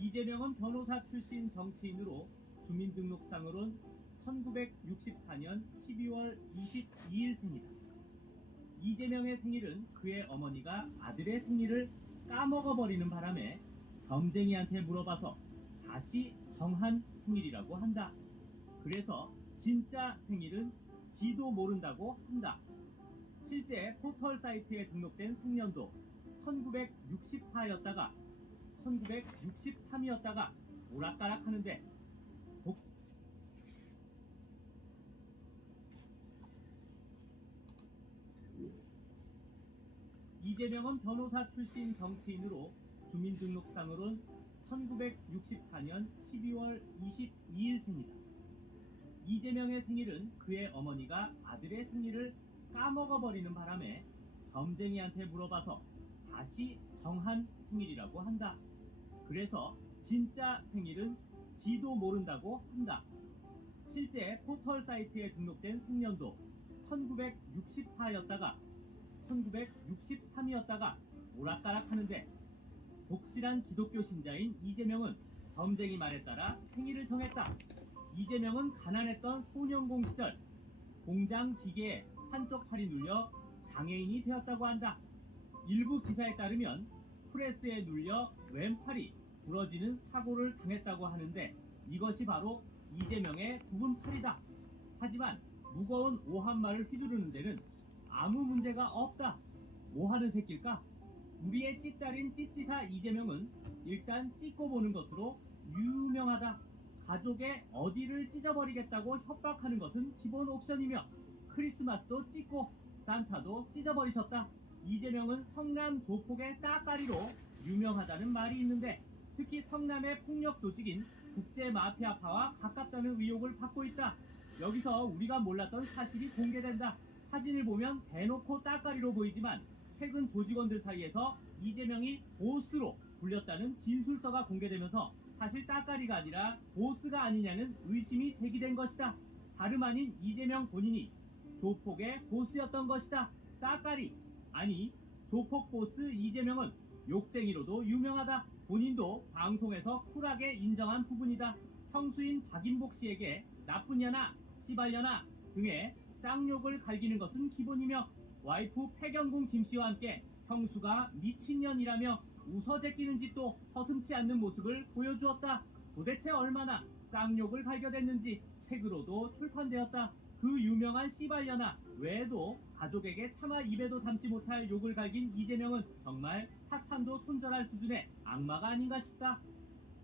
이재명은 변호사 출신 정치인으로 주민등록상으론 1964년 12월 22일 생이다. 이재명의 생일은 그의 어머니가 아들의 생일을 까먹어버리는 바람에 점쟁이한테 물어봐서 다시 정한 생일이라고 한다. 그래서 진짜 생일은 지도 모른다고 한다. 실제 포털 사이트에 등록된 생년도 1964였다가 1963이었다가 오락가락 하는데 이재명은 변호사 출신 정치인으로 주민등록상으론 1964년 12월 22일 생이다. 이재명의 생일은 그의 어머니가 아들의 생일을 까먹어버리는 바람에 점쟁이한테 물어봐서 다시 정한 생일이라고 한다. 그래서 진짜 생일은 지도 모른다고 한다. 실제 포털 사이트에 등록된 생년도 1964였다가 1963이었다가 오락가락 하는데 독실한 기독교 신자인 이재명은 점쟁이 말에 따라 생일을 정했다. 이재명은 가난했던 소년공 시절 공장 기계에 한쪽 팔이 눌려 장애인이 되었다고 한다. 일부 기사에 따르면 프레스에 눌려 왼팔이 부러지는 사고를 당했다고 하는데 이것이 바로 이재명의 부분 팔이다. 하지만 무거운 오한말을 휘두르는 데는 아무 문제가 없다. 뭐하는 새끼일까? 우리의 찢달인 찢지사 이재명은 일단 찢고 보는 것으로 유명하다. 가족의 어디를 찢어버리겠다고 협박하는 것은 기본 옵션이며 크리스마스도 찢고 산타도 찢어버리셨다. 이재명은 성남 조폭의 따까리로 유명하다는 말이 있는데 특히 성남의 폭력 조직인 국제마피아파와 가깝다는 의혹을 받고 있다. 여기서 우리가 몰랐던 사실이 공개된다. 사진을 보면 대놓고 따까리로 보이지만 최근 조직원들 사이에서 이재명이 보스로 불렸다는 진술서가 공개되면서 사실 따까리가 아니라 보스가 아니냐는 의심이 제기된 것이다. 다름 아닌 이재명 본인이 조폭의 보스였던 것이다. 따까리 아니 조폭 보스 이재명은 욕쟁이로도 유명하다. 본인도 방송에서 쿨하게 인정한 부분이다. 형수인 박인복 씨에게 나쁜 년아, 씨발년아 등의 쌍욕을 갈기는 것은 기본이며 와이프 패경궁 김씨와 함께 형수가 미친년이라며 웃어 제끼는 짓도 서슴지 않는 모습을 보여주었다. 도대체 얼마나 쌍욕을 갈겨댔는지 책으로도 출판되었다. 그 유명한 씨발년아 외에도 가족에게 차마 입에도 담지 못할 욕을 갈긴 이재명은 정말 사탄도 손절할 수준의 악마가 아닌가 싶다.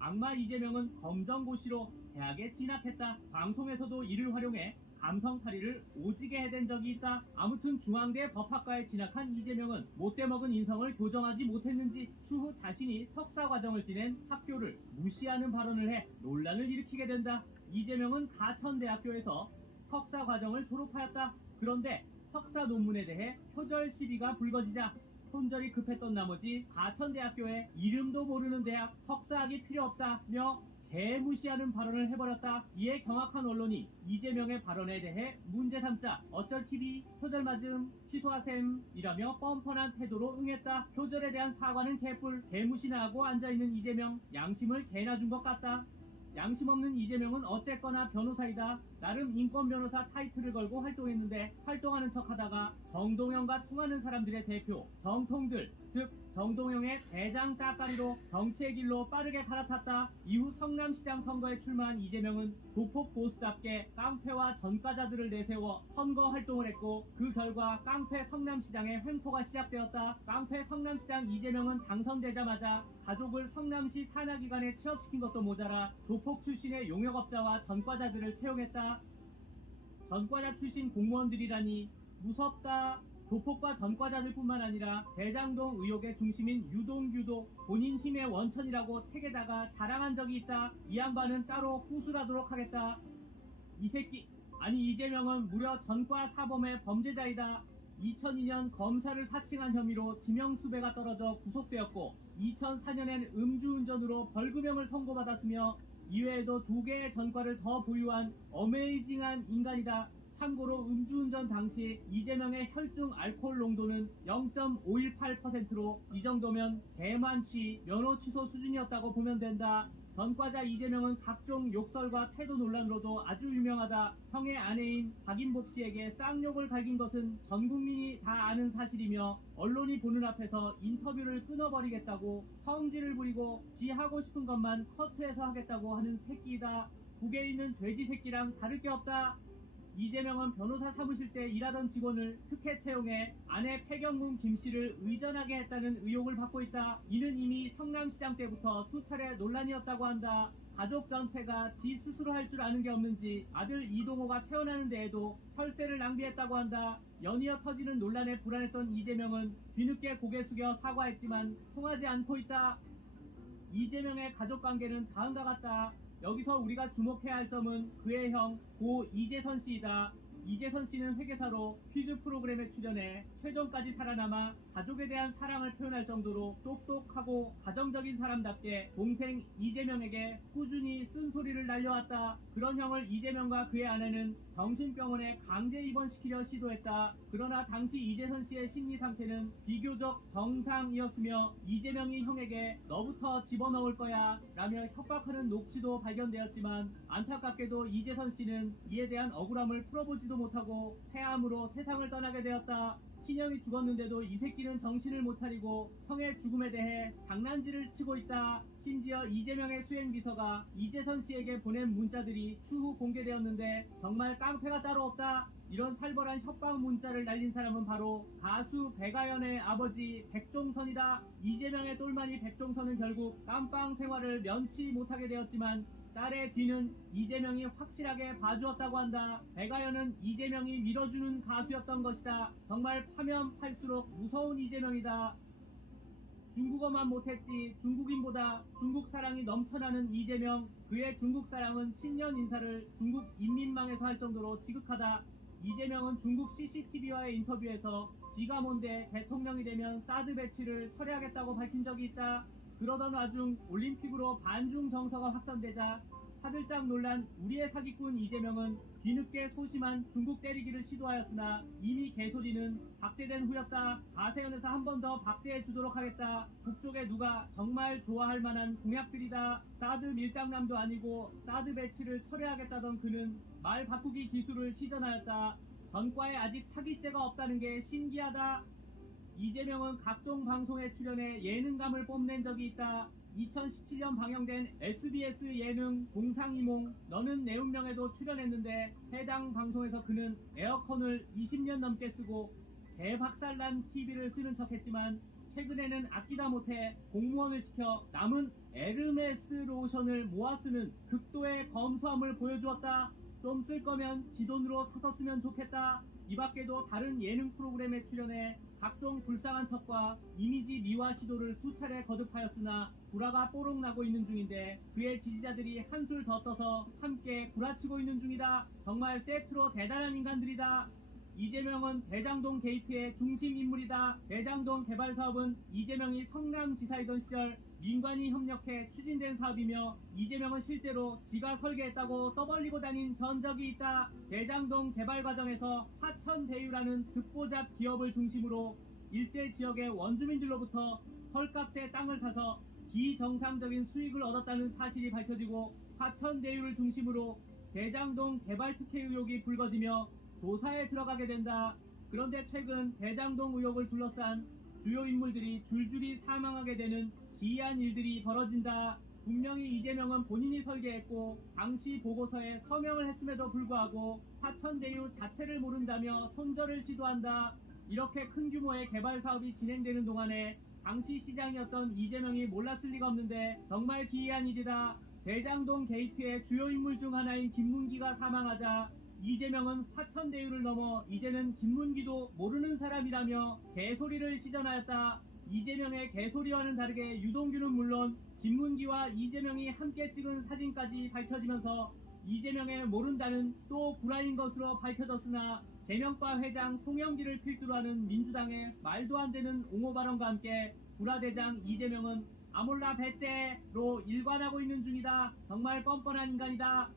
악마 이재명은 검정고시로 대학에 진학했다. 방송에서도 이를 활용해 감성탈의를 오지게 해댄 적이 있다. 아무튼 중앙대 법학과에 진학한 이재명은 못돼 먹은 인성을 교정하지 못했는지 추후 자신이 석사 과정을 지낸 학교를 무시하는 발언을 해 논란을 일으키게 된다. 이재명은 가천대학교에서 석사 과정을 졸업하였다. 그런데 석사 논문에 대해 표절 시비가 불거지자 손절이 급했던 나머지 가천대학교에 이름도 모르는 대학 석사학이 필요 없다며 개무시하는 발언을 해버렸다. 이에 경악한 언론이 이재명의 발언에 대해 문제 삼자 어쩔 TV 표절 맞음 취소하셈 이라며 뻔뻔한 태도로 응했다. 표절에 대한 사과는 개뿔 개무시나 하고 앉아있는 이재명 양심을 개나 준 것 같다. 양심 없는 이재명은 어쨌거나 변호사이다. 나름 인권 변호사 타이틀을 걸고 활동했는데 활동하는 척하다가 정동영과 통하는 사람들의 대표 정통들 즉 정동영의 대장 따까리로 정치의 길로 빠르게 갈아탔다. 이후 성남시장 선거에 출마한 이재명은 조폭 보스답게 깡패와 전과자들을 내세워 선거 활동을 했고 그 결과 깡패 성남시장의 횡포가 시작되었다. 깡패 성남시장 이재명은 당선되자마자 가족을 성남시 산하기관에 취업시킨 것도 모자라 조폭 출신의 용역업자와 전과자들을 채용했다. 전과자 출신 공무원들이라니 무섭다. 조폭과 전과자들뿐만 아니라 대장동 의혹의 중심인 유동규도 본인 힘의 원천이라고 책에다가 자랑한 적이 있다. 이 양반은 따로 후술하도록 하겠다. 이 새끼 아니 이재명은 무려 전과 사범의 범죄자이다. 2002년 검사를 사칭한 혐의로 지명수배가 떨어져 구속되었고 2004년엔 음주운전으로 벌금형을 선고받았으며 이외에도 2개의 전과를 더 보유한 어메이징한 인간이다. 참고로 음주운전 당시 이재명의 혈중 알코올 농도는 0.518%로 이 정도면 대만취, 면허 취소 수준이었다고 보면 된다. 전과자 이재명은 각종 욕설과 태도 논란으로도 아주 유명하다. 형의 아내인 박인복 씨에게 쌍욕을 갈긴 것은 전 국민이 다 아는 사실이며 언론이 보는 앞에서 인터뷰를 끊어버리겠다고 성질을 부리고 지 하고 싶은 것만 커트해서 하겠다고 하는 새끼이다. 국에 있는 돼지 새끼랑 다를 게 없다. 이재명은 변호사 사무실 때 일하던 직원을 특혜 채용해 아내 패경문 김씨를 의전하게 했다는 의혹을 받고 있다. 이는 이미 성남시장 때부터 수차례 논란이었다고 한다. 가족 전체가 지 스스로 할 줄 아는 게 없는지 아들 이동호가 태어나는 데에도 혈세를 낭비했다고 한다. 연이어 터지는 논란에 불안했던 이재명은 뒤늦게 고개 숙여 사과했지만 통하지 않고 있다. 이재명의 가족관계는 다음과 같다. 여기서 우리가 주목해야 할 점은 그의 형 고 이재선 씨이다. 이재선 씨는 회계사로 퀴즈 프로그램에 출연해 최종까지 살아남아 가족에 대한 사랑을 표현할 정도로 똑똑하고 가정적인 사람답게 동생 이재명에게 꾸준히 쓴소리를 날려왔다. 그런 형을 이재명과 그의 아내는 정신병원에 강제 입원시키려 시도했다. 그러나 당시 이재선 씨의 심리 상태는 비교적 정상이었으며 이재명이 형에게 너부터 집어넣을 거야 라며 협박하는 녹취도 발견되었지만 안타깝게도 이재선 씨는 이에 대한 억울함을 풀어보지도 못하고 폐암으로 세상을 떠나게 되었다. 친형이 죽었는데도 이 새끼는 정신을 못 차리고 형의 죽음에 대해 장난질을 치고 있다. 심지어 이재명의 수행비서가 이재선 씨에게 보낸 문자들이 추후 공개되었는데 정말 깡패가 따로 없다. 이런 살벌한 협박 문자를 날린 사람은 바로 가수 백아연의 아버지 백종선이다. 이재명의 똘마니 백종선은 결국 깜빵 생활을 면치 못하게 되었지만 딸의 뒤는 이재명이 확실하게 봐주었다고 한다. 백아연은 이재명이 밀어주는 가수였던 것이다. 정말 파면 팔수록 무서운 이재명이다. 중국어만 못했지 중국인보다 중국 사랑이 넘쳐나는 이재명. 그의 중국 사랑은 신년 인사를 중국 인민망에서 할 정도로 지극하다. 이재명은 중국 CCTV와의 인터뷰에서 지가 뭔데 대통령이 되면 사드 배치를 철회하겠다고 밝힌 적이 있다. 그러던 와중 올림픽으로 반중 정서가 확산되자 화들짝 놀란 우리의 사기꾼 이재명은 뒤늦게 소심한 중국 때리기를 시도하였으나 이미 개소리는 박제된 후였다. 가세연에서 한 번 더 박제해 주도록 하겠다. 북쪽에 누가 정말 좋아할 만한 공약들이다. 사드 밀당남도 아니고 사드 배치를 철회하겠다던 그는 말 바꾸기 기술을 시전하였다. 전과에 아직 사기죄가 없다는 게 신기하다. 이재명은 각종 방송에 출연해 예능감을 뽐낸 적이 있다. 2017년 방영된 SBS 예능 공상이몽 너는 내 운명에도 출연했는데 해당 방송에서 그는 에어컨을 20년 넘게 쓰고 대박살난 TV를 쓰는 척했지만 최근에는 아끼다 못해 공무원을 시켜 남은 에르메스 로션을 모아 쓰는 극도의 검소함을 보여주었다. 좀 쓸 거면 지 돈으로 사서 쓰면 좋겠다. 이 밖에도 다른 예능 프로그램에 출연해 각종 불쌍한 척과 이미지 미화 시도를 수차례 거듭하였으나 구라가 뽀록 나고 있는 중인데 그의 지지자들이 한술 더 떠서 함께 구라치고 있는 중이다. 정말 세트로 대단한 인간들이다. 이재명은 대장동 게이트의 중심 인물이다. 대장동 개발 사업은 이재명이 성남지사이던 시절 민관이 협력해 추진된 사업이며 이재명은 실제로 지가 설계했다고 떠벌리고 다닌 전적이 있다. 대장동 개발 과정에서 화천대유라는 듣보잡 기업을 중심으로 일대 지역의 원주민들로부터 헐값에 땅을 사서 비정상적인 수익을 얻었다는 사실이 밝혀지고 화천대유를 중심으로 대장동 개발 특혜 의혹이 불거지며 조사에 들어가게 된다. 그런데 최근 대장동 의혹을 둘러싼 주요 인물들이 줄줄이 사망하게 되는 기이한 일들이 벌어진다. 분명히 이재명은 본인이 설계했고 당시 보고서에 서명을 했음에도 불구하고 화천대유 자체를 모른다며 손절을 시도한다. 이렇게 큰 규모의 개발 사업이 진행되는 동안에 당시 시장이었던 이재명이 몰랐을 리가 없는데 정말 기이한 일이다. 대장동 게이트의 주요 인물 중 하나인 김문기가 사망하자 이재명은 화천대유를 넘어 이제는 김문기도 모르는 사람이라며 개소리를 시전하였다. 이재명의 개소리와는 다르게 유동규는 물론 김문기와 이재명이 함께 찍은 사진까지 밝혀지면서 이재명의 모른다는 또 불화인 것으로 밝혀졌으나 재명과 회장 송영기를 필두로 하는 민주당의 말도 안 되는 옹호 발언과 함께 불화대장 이재명은 아몰라 배째로 일관하고 있는 중이다. 정말 뻔뻔한 인간이다.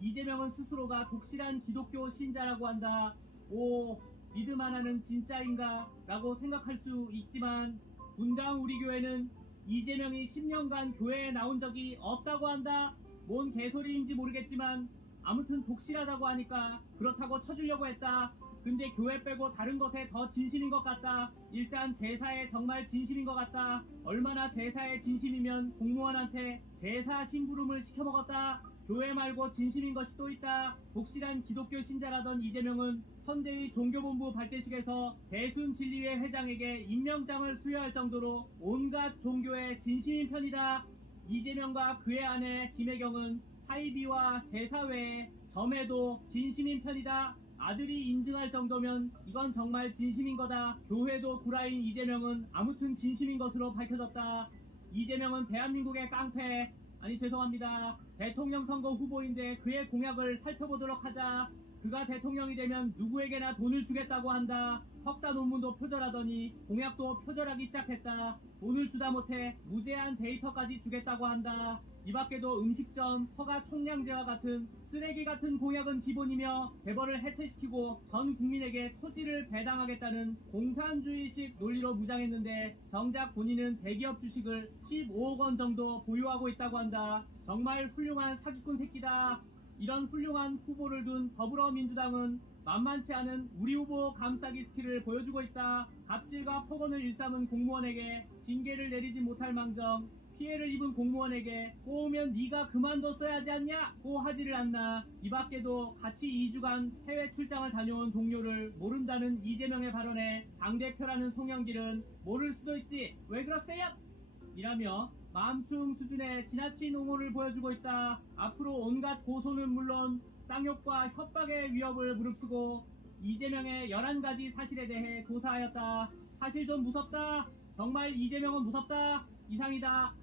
이재명은 스스로가 독실한 기독교 신자라고 한다. 오, 믿음 하나는 진짜인가? 라고 생각할 수 있지만 분당 우리 교회는 이재명이 10년간 교회에 나온 적이 없다고 한다. 뭔 개소리인지 모르겠지만 아무튼 독실하다고 하니까 그렇다고 쳐주려고 했다. 근데 교회 빼고 다른 것에 더 진심인 것 같다. 일단 제사에 정말 진심인 것 같다. 얼마나 제사에 진심이면 공무원한테 제사 심부름을 시켜먹었다. 교회 말고 진심인 것이 또 있다. 독실한 기독교 신자라던 이재명은 선대위 종교본부 발대식에서 대순진리회 회장에게 임명장을 수여할 정도로 온갖 종교의 진심인 편이다. 이재명과 그의 아내 김혜경은 사이비와 제사 외에 점에도 진심인 편이다. 아들이 인증할 정도면 이건 정말 진심인 거다. 교회도 구라인 이재명은 아무튼 진심인 것으로 밝혀졌다. 이재명은 대한민국의 깡패, 아니 죄송합니다, 대통령 선거 후보인데 그의 공약을 살펴보도록 하자. 그가 대통령이 되면 누구에게나 돈을 주겠다고 한다. 석사 논문도 표절하더니 공약도 표절하기 시작했다. 돈을 주다 못해 무제한 데이터까지 주겠다고 한다. 이 밖에도 음식점, 허가 총량제와 같은 쓰레기 같은 공약은 기본이며 재벌을 해체시키고 전 국민에게 토지를 배당하겠다는 공산주의식 논리로 무장했는데 정작 본인은 대기업 주식을 15억 원 정도 보유하고 있다고 한다. 정말 훌륭한 사기꾼 새끼다. 이런 훌륭한 후보를 둔 더불어민주당은 만만치 않은 우리 후보 감싸기 스킬을 보여주고 있다. 갑질과 폭언을 일삼은 공무원에게 징계를 내리지 못할 망정 피해를 입은 공무원에게 꼬우면 네가 그만뒀어야 하지 않냐? 고 하지를 않나. 이 밖에도 같이 2주간 해외 출장을 다녀온 동료를 모른다는 이재명의 발언에 당대표라는 송영길은 모를 수도 있지 왜 그러세요? 이라며 맘충 수준의 지나친 옹호를 보여주고 있다. 앞으로 온갖 고소는 물론 쌍욕과 협박의 위협을 무릅쓰고 이재명의 11가지 사실에 대해 조사하였다. 사실 좀 무섭다. 정말 이재명은 무섭다. 이상이다.